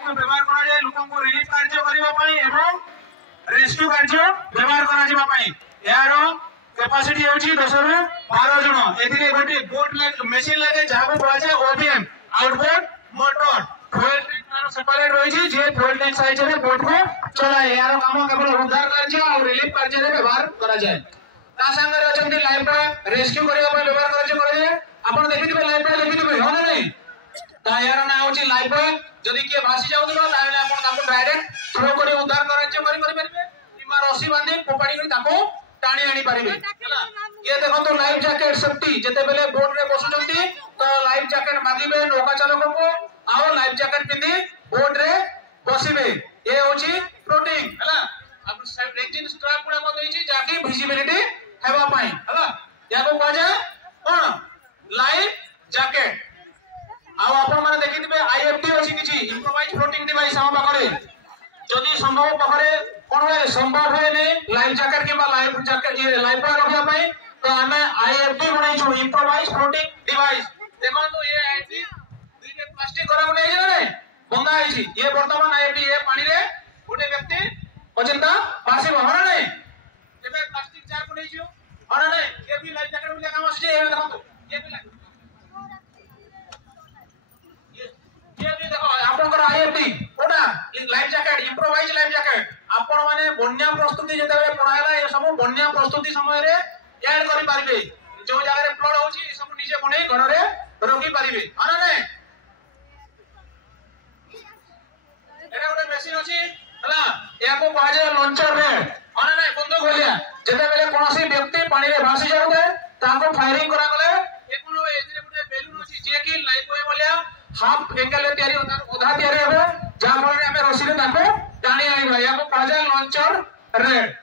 को व्यवहार करा जाए लोकन को रिलीफ कार्य करबा पई एवं रेस्क्यू कार्य व्यवहार करा जिबा पई यार कैपेसिटी होची 10 रु 12 जण एथिरे गोटे बोट मशीन लागे जाबो करा जाए OBM outboard motor fuel tank तार सेपरेट रही छी जे फ्यूल टैंक साइज रे बोट को चलाए यार काम केवल उद्धार कार्य और रिलीफ कार्य रे व्यवहार करा जाए ता संगे अछंती लाइफ रेस्क्यू करबा पई व्यवहार कार्य करा जाए आपण देखिथिबे लाइफ देखिथिबे हो ना नहीं ता यार ना होची लाइफ जदी के भासी जाउतबा ताले आपण ताको डायरेक्ट थ्रो करी उद्धार कार्य करि परिबे किमा रसी बांधी पोपाडी करी ताको टाणी आनी परिबे हैला ये देखो तो लाइफ जैकेट सेफ्टी जते बेले बोट रे बसुचंती तो लाइफ जैकेट मागिबे नौका चालक को आओ लाइफ जैकेट पिंदी बोट रे बसिबे ये होची फ्लोटिंग हैला अब सब रेजिन स्ट्रैप पुरा को देछि जाकी विजिबिलिटी हेबा पई हैला याको कहजा कोन लाइफ जैकेट आ आपण माने देखिथिबे आईएफडी अछि किछि इम्प्रोवाइज फ्लोटिंग डिवाइस हम पाखरे जदी संभव पाखरे कोन होय संभव होय ने लाइफ जैकेट किबा लाइफ जैकेट ये लाइफ रखिया पई तो हमें आईएफडी बनाई छु इम्प्रोवाइज फ्लोटिंग डिवाइस देखो तो ये आईएफडी दुईटे प्लास्टिक गरम नै जे रे बंदा आइछि ये वर्तमान आईएफडी ये पानी रे गोटे व्यक्ति अचिंता पासी बहरा नै एबे प्लास्टिक चार को नै छु हरा नै ये भी लाइफ जैकेट बोले काम आछि ये देखो तो ये भी ये देखो आपनकर आईएफडी कोडा life jacket improvise life jacket आपण माने बन्या प्रस्तुति जेते पढायला ये सब बन्या प्रस्तुति समय रे ऐड करि पारिबे जो जगह रे फ्लड होची ये सब नीचे बनै घर रे रोकी पारिबे हना नै एरा गोटे मशीन अछि हला याको कहा जाय लॉन्चर रे हना नै बंदूक होलिया जेते बेले कोनोसी व्यक्ति पानी रे भासी जाउते ताको फायरिंग करा गले एकुनो एथिरे गोटे बेलून अछि जे कि लाइफ बॉय बोलिया हाफ एंगल रे तयारी ओधा तयारी हेबे जा फल रे हमें रस्सी रे ताको टाणी आइबा याको कहा जाय लॉन्चर रेड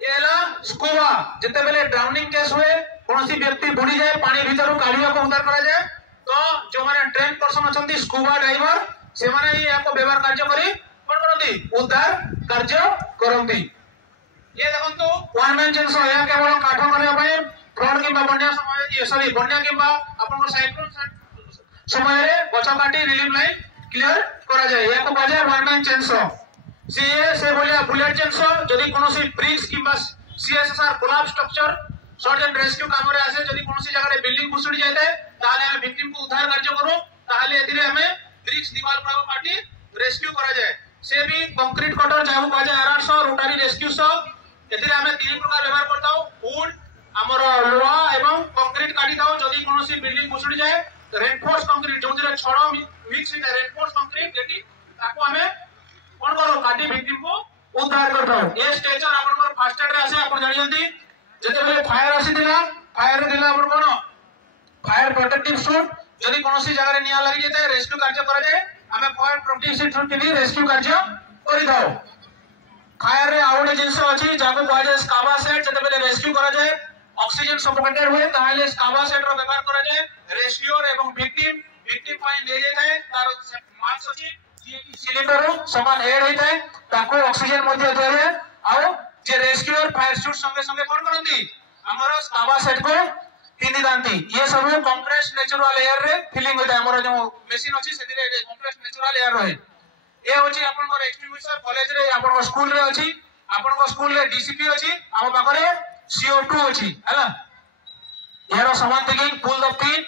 एला स्कूबा जते बेले ड्राउनिंग केस हुए कोनोसी व्यक्ति बुडी जाए पानी भीतर काढिया को उद्धार करा जाए तो जो माने ट्रेन पर्सन अछंती स्कूबा डाइवर से माने ही आपको व्यवहार कार्य करी कोन करंती उद्धार कार्य करंती ये देखंतु वन मैन जिंस या केवल काठ करबा पय फ्लड किबा बन्या समय ये सॉरी बन्या किबा आपन साइक्लोन समय रे गछ काटी रिलीफ लाइन क्लियर करा जाए या को बजाय वन मैन जिंस से बोलिया बुलेट जिंस जदी कोनोसी ब्रिक्स किबा CSR collapse structure search and rescue काम रे आसे जदी कोनोसी जगह रे बिल्डिंग खुसुडी जायते ताले हम विक्टिम को उद्धार कार्य करू ताले एथिरे हमें ब्रिक्स दीवार पर काटी रेस्क्यू करा जाए से भी कंक्रीट कटर जाऊ का जाय एरार रोटारी रेस्क्यू एथिरे हमें तीन प्रकार व्यवहार करताओ वुड हमर लोहा एवं कंक्रीट काटी दाओ जदी कोनोसी बिल्डिंग खुसुडी जाए रेनफोर्स कंक्रीट जोदिरे छड़ मिक्स होता रेनफोर्स कंक्रीट जेटी ताको हमें कोन करो काटी विक्टिम को उद्धार करताओ ए स्ट्रेचर आपन को फर्स्ट एड रे आसे आपन जानि जंती जते बेले फायर आसी दिला फायर रे दिला आपन कोन फायर प्रोटेक्टिव सूट जदी कोनोसी जगह रे निया लागि जेते रेस्क्यू कार्य करा जाए हमें फायर प्रोटेक्टिव सूट पिनी रेस्क्यू कार्य करि दाओ फायर रे आउटे जिंस अछि जाको कहा जाय स्काबा सेट जते बेले रेस्क्यू करा जाए ऑक्सीजन सफोकेटेड हुए ताले स्काबा सेट रो व्यवहार करा जाए रेस्क्यूअर एवं विक्टिम पाई ले जाय तार मास्क अछि जे कि सिलेंडर समान हेड होइताय ताको ऑक्सीजन मध्ये देले आउ जे रेस्क्यूअर फायर सूट संगे संगे कोन करंती हमरो स्काबा सेट को पिंदी दांती ये सब कंप्रेस नेचुरल एयर रे फीलिंग होता है हमरो जो मशीन अछि सेदिरे कंप्रेस नेचुरल एयर रहे ए होची आपन को एक्सटिंग्विशर कॉलेज रे आपन को स्कूल रे अछि आपन को स्कूल रे डीसीपी अछि हम पाखरे CO2 अछि हला यारो समान थिंकिंग फुल द पिन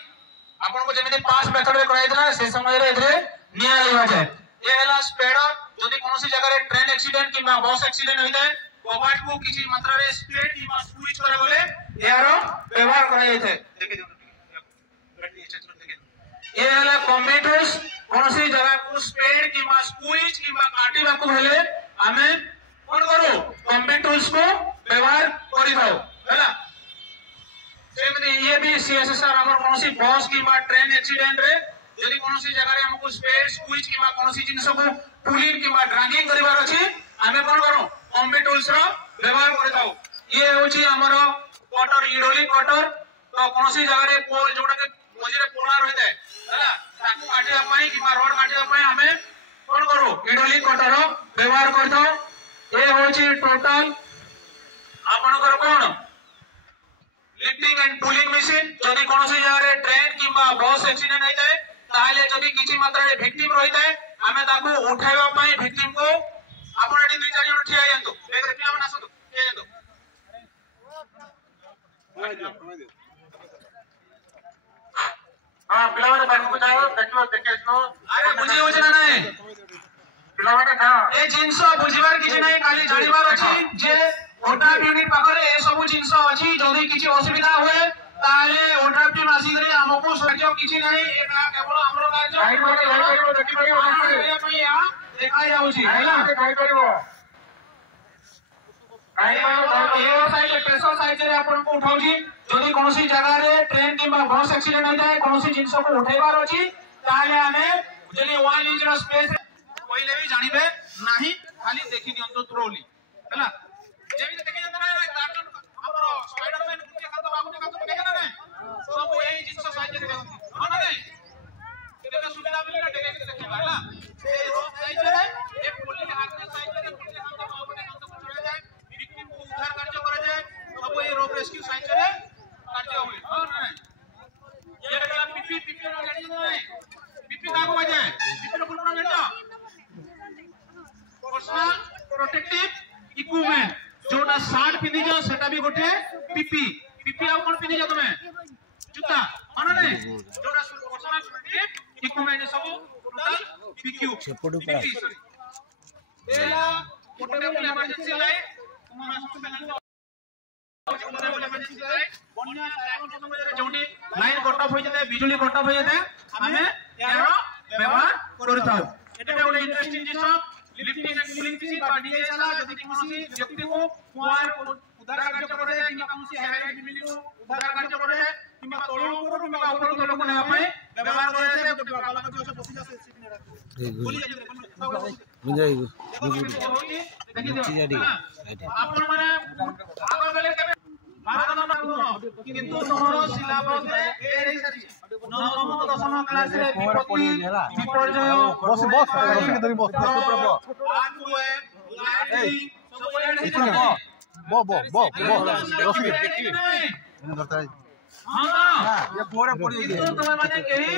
आपन को जेमिति पास मेथड रे कराइतला से समय रे एथरे निया लेवा जाय ए हला स्पीडर जदी कोनोसी जगह रे ट्रेन एक्सीडेंट किबा बस एक्सीडेंट होई जाय कबाट को किछि मात्रा रे स्पीड किबा स्विच करा गले यारो व्यवहार करा जाय देखि ए हला कम्प्यूटर्स कोनोसी जगह को स्पीड किबा स्विच किबा काटिबा को हेले हमें कोन करू कम्प्यूटर्स को व्यवहार करि दाओ हैला सेमति ये भी सीएसआर हमर कोनोसी बस किबा ट्रेन एक्सीडेंट रे यदि कोनोसी जगह रे हमको स्पेस स्विच किबा कोनोसी जिंस को पुलिंग किबा ड्रैगिंग करिवार अछि हमें कोन करू कम्प्यूटर्स रो व्यवहार करि दाओ ये होची हमर कटर इडोलिक कटर तो कोनोसी जगह रे पोल जोटा के मझी रे पोला रहि जाय हैला ताकू काटिया पई किबा रोड काटिया पई हमें कोन करू इडोलिक कटर रो व्यवहार करि दाओ ये होची टोटल आपनकर कोन लिफ्टिंग एंड पुलिंग मशीन जदी कोनोसी जगह रे ट्रेन किबा बस एक्सीडेंट होई जाय ताले जदि किछि मात्रा रे विक्टिम रही थाए आमे ताको उठाइबा पई विक्टिम को आपण एडी 2-4 जण ठिया जानतो बेगर पिला मन आसतो ठिया जानतो हां पिला माने बाकी को जाओ देखियो देखियो अरे बुझी होछ ना नाही पिला माने ना ए जिंसो बुझिबार किछि नाही खाली जानिबार अछि जे ओड्राफ्ट यूनिट पाखरे ए सब जिंस अछि जदि किछि असुविधा होए ताले ओड्राफ्ट टीम आसी करे हमको सहयोग किछि नाही एटा केवल हमरो कार्य गाइड करियो देखि परियो पई आ देखाई जाउछि हैला गाइड करियो गाइड ए साइड प्रेशर साइड रे आपन को उठाउछि जदि कोनोसी जगह रे ट्रेन किबा बस एक्सीडेंट होय जाय कोनोसी जिंस को उठाइबार अछि ताले हमें जदि 1 इंच रो स्पेस पहिले भी जानिबे नाही खाली देखि दियंतो थ्रोली हैला जेबी देखि जंत ना कार्टून हमरो स्पाइडरमैन कुटे खातो बाबूटे खातो देखा ना सब एही जिंस साइज रे देखंती हां ना नहीं एटा सुविधा मिले डेके देखिबा हैला ए रोप साइज रे ए पुली हाथ में साइज रे पुली खातो बाबूटे खातो को छोड़ा जाए विक्टिम को उद्धार कार्य करा जाए सब ए रोप रेस्क्यू साइज रे कार्य होय हां ना नहीं ये देखला पीपी रो गाड़ी नहीं पीपी का को जाए पीपी रो फुल फॉर्म जानतो पर्सनल प्रोटेक्टिव इक्विपमेंट जोटा शर्ट पिंदी जो सेटा भी गोटे पीपी पीपी आ कोन पिंदी जो तमे जूता माने नै जोटा पर्सनल प्रोटेक्टिव इक्विपमेंट सब टोटल पीक्यू पीपी सॉरी एला पोर्टेबल इमरजेंसी लाइट तुम्हारा सब पहले पोर्टेबल इमरजेंसी लाइट बन्या साइक्लोन समय जोटी लाइन कट ऑफ हो जाते बिजली कट ऑफ हो जाते हमें यार व्यवहार करथाउ एटा गोटे interesting jeans lifting and pulling किसी पार्टी है चला जदि कोनोसी व्यक्ति को कुआर उद्धार कार्य करे किबा कोनोसी हाईवे फैमिली को उद्धार कार्य करे किबा तळो को किबा ऊपर तळो को नया पे व्यवहार करे से गोटे बाला को जो बसी जासे सीट ने बोली जा बुझाई देखि दियो आपण माने आगर बेले केबे भारत नंबर किंतु तोरो सिलेबस रे ए रही सची नवम दशम क्लास रे विपत्ति विपर्जय बस रसिक धरी बस प्रभु बो रसिक करता है हां ये पूरा पड़ी है तो तुम माने केही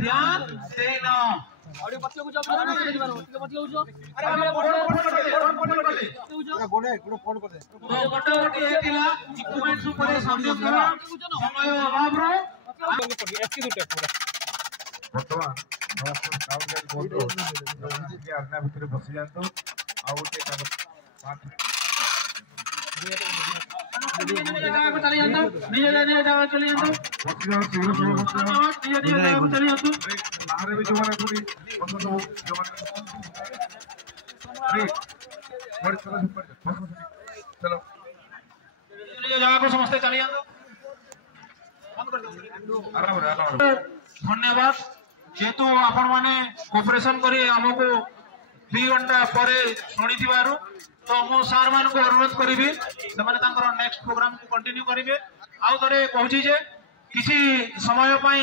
ध्यान देना और बच्चे को जब बच्चे हो अरे गोड़े फोन कर दे तो गोटे हेतिला इक्विपमेंट्स ऊपर संयोग करा समय अभाव रो एचकी दुटे पूरा वर्तमान नमस्कार स्काउट गाइड बोलतो जे आज्ञा भितर बसी जानतो आ गोटे पाठ निजे जगह को चली जानतो निजे जगह चली जानतो निजे जगह को चली जानतो बाहर भी जो माने पूरी पसंद हो जो माने अरे बड़ी चलो चलो निजे जगह को समझते चली जानतो बंद कर दो आराम धन्यवाद जेतु आपण माने कोऑपरेशन करी हमको 2 घंटा परे सुनी थिबारु तो मो सार मान को अनुरोध करिबी से माने तांकर नेक्स्ट प्रोग्राम को कंटिन्यू करिवे आउ तरे कहूची जे किसी समय पई